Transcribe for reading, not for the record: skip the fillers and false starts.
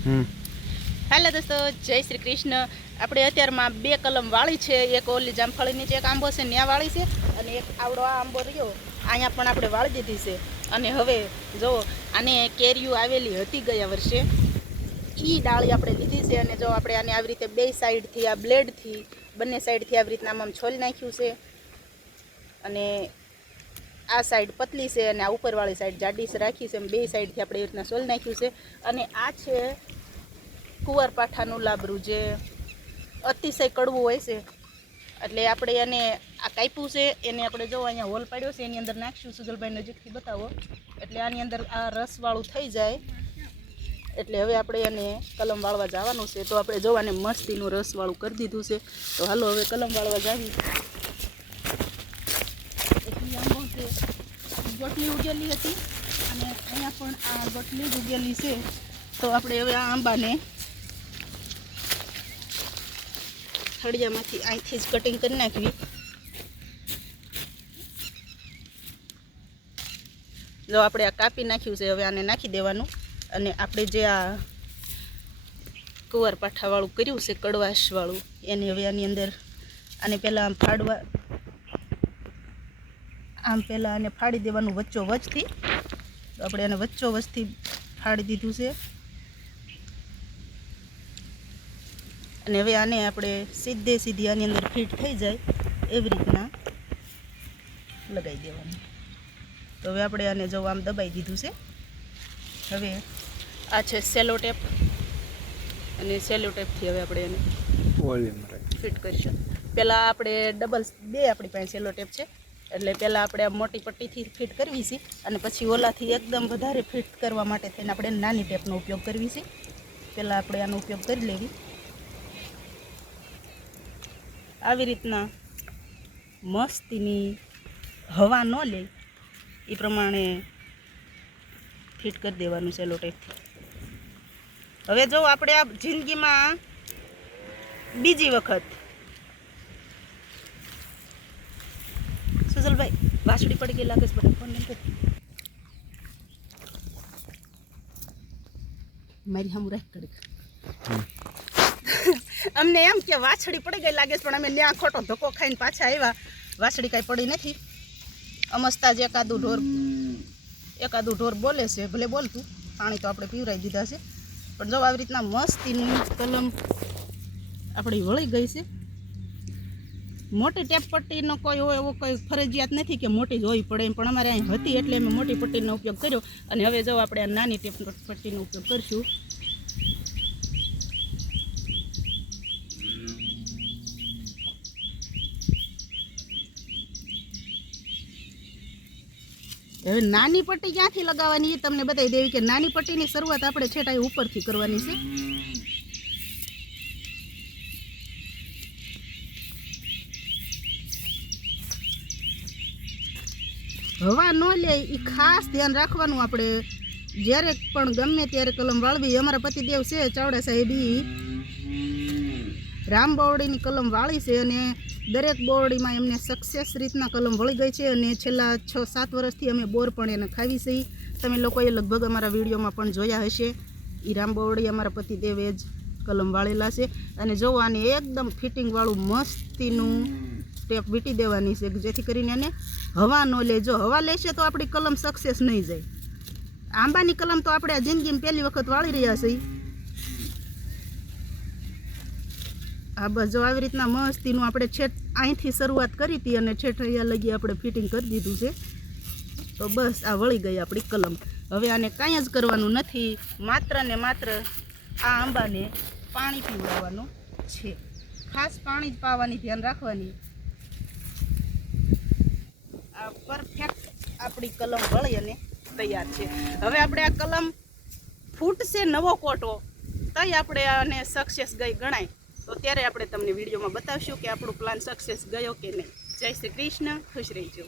Hello दोस्तों, जय श्री कृष्ण। આપણે અત્યારમાં બે કલમ વાળી છે, એક ઓલી જામફળીની જે એક આંબો છે ત્યાં વાળી છે અને એક આવડો આ આંબો રહ્યો અહીંયા પણ આપણે વાળી દીધી છે। અને હવે જો આને કેરીઓ આવેલી હતી ગયા વર્ષે, એ ડાળી આપણે લીધી છે અને જો આપણે આને આવી રીતે બે સાઈડથી આ બ્લેડથી બંને સાઈડથી આવી રીતના આમ છોલી નાખ્યું છે અને આ સાઈડ પતલી છે અને આ ઉપરવાળી સાઈડ જાડી રાખી છે, બે સાઈડથી આપણે એ રીતના છોલી નાખ્યું છે। અને આ છે કુંવરપાઠાનું લાબરું જે અતિશય કડવું હોય છે, એટલે આપણે એને આ કાપ્યું છે એને આપણે જો અહીંયા હોલ પાડ્યો છે એની અંદર નાખીશું। સુજલભાઈ નજીકથી બતાવો, એટલે આની અંદર આ રસવાળું થઈ જાય એટલે હવે આપણે એને કલમ વાળવા જવાનું છે। તો આપણે જોવાને મસ્તીનું રસવાળું કરી દીધું છે, તો હાલો હવે કલમ વાળવા જાવી। એટલી આંબો છે, ગોટલી ઉગેલી હતી અને અહીંયા પણ આ ગોટલી જ ઉગેલી છે, તો આપણે હવે આ આંબાને થળિયામાંથી અહીંથી જ કટિંગ કરી નાખવી। જો આપણે આ કાપી નાખ્યું છે, હવે આને નાખી દેવાનું અને આપણે જે આ કુંવરપાઠાવાળું કર્યું છે કડવાશવાળું એને હવે આની અંદર આને પહેલાં આમ પહેલાં આને ફાડી દેવાનું વચ્ચો વચથી। તો આપણે આને વચ્ચો વચથી ફાડી દીધું છે અને હવે આને આપણે સીધી આની અંદર ફિટ થઈ જાય એવી રીતના લગાવી દેવાનું। તો હવે આપણે આને જો આમ દબાઈ દીધું છે। હવે આ છે સેલો ટેપ અને સેલો ટેપથી હવે આપણે એને ફિટ કરીશું। પહેલાં આપણે બે આપણી પાસે સેલો ટેપ છે, એટલે પહેલાં આપણે આ મોટી પટ્ટીથી ફિટ કરવી છે અને પછી ઓલાથી એકદમ વધારે ફિટ કરવા માટે થઈને આપણે નાની ટેપનો ઉપયોગ કરવી છે। પહેલાં આપણે આનો ઉપયોગ કરી લેવી। આવી રીતના મસ્તીની હવા ન લે એ પ્રમાણે ફિટ કરી દેવાનું સેલો ટેપથી। હવે જો આપણે આ જિંદગીમાં બીજી વખત સુજલભાઈ વાસળી પડી ગઈ લાગે છે, બધા ફોન નહીં કરી મારી હમ રાખ કડક અમને એમ કે વાછડી પડી ગઈ લાગે છે, પણ અમે ત્યાં ખોટો ધક્કો ખાઈને પાછા આવ્યા। વાછડી કાંઈ પડી નથી, અમસ્તા જ એકાદું ઢોર બોલે છે, ભલે બોલતું, પાણી તો આપણે પીવરાઈ દીધા છે, પણ જો આવી રીતના મસ્તીની કલમ આપણી વળી ગઈ છે। મોટી ટેપ પટ્ટીનો કોઈ હોય એવો કોઈ ફરજિયાત નથી કે મોટી જ હોવી પડે એમ, પણ અમારે અહીં હતી એટલે અમે મોટી પટ્ટીનો ઉપયોગ કર્યો અને હવે જો આપણે આ નાની ટેપ પટ્ટીનો ઉપયોગ કરીશું। હવે નાની પટ્ટી ક્યાંથી લગાવવાની એ તમને બતાવી દેવી કે નાની પટ્ટીની શરૂઆત આપણે છેટા ઉપરથી કરવાની છે। હવા ન લે એ ખાસ ધ્યાન રાખવાનું। આપણે જ્યારે પણ ગમે ત્યારે કલમ વાળવી, અમારા પતિદેવ છે ચાવડા સાહેબ રામ બોરડીની કલમ વાળી છે અને દરેક બોરડીમાં એમને સક્સેસ રીતના કલમ વળી ગઈ છે અને છેલ્લા 6-7 વર્ષથી અમે બોર પણ એને ખાવી છે। તમે લોકોએ લગભગ અમારા વિડીયોમાં પણ જોયા હશે, એ રામ બોરડી અમારા પતિદેવે જ કલમ વાળેલા છે। અને જો આને એકદમ ફિટિંગવાળું મસ્તીનું ટેપ વીટી દેવાની છે જેથી કરીને એને હવા ન લે। જો હવા લેશે તો આપણી કલમ સક્સેસ નહીં જાય। આંબાની કલમ તો આપણે આ જિંદગીમાં પહેલી વખત વાળી રહ્યા છીએ। આ બસ જો આવી રીતના મસ્તીનું આપણે છેટ અહીંથી શરૂઆત કરી હતી અને છેટ અહીંયા લગી આપણે ફિટિંગ કરી દીધું છે। તો બસ આ વળી ગઈ આપણી કલમ। હવે આને કાંઈ જ કરવાનું નથી, માત્ર ને માત્ર આ આંબાને પાણી પીવડાવવાનું છે। ખાસ પાણી જ પાવાની ધ્યાન રાખવાની। આ પરફેક્ટ આપણી કલમ વળી અને તૈયાર છે। હવે આપણે આ કલમ ફૂટશે નવો કોટો તોય આપણે આને સક્સેસ ગઈ ગણાય, તો ત્યારે આપણે તમને વિડીયોમાં બતાવશું કે આપણો પ્લાન સક્સેસ ગયો કે નહીં। જય શ્રી કૃષ્ણ, ખુશ રહીજો।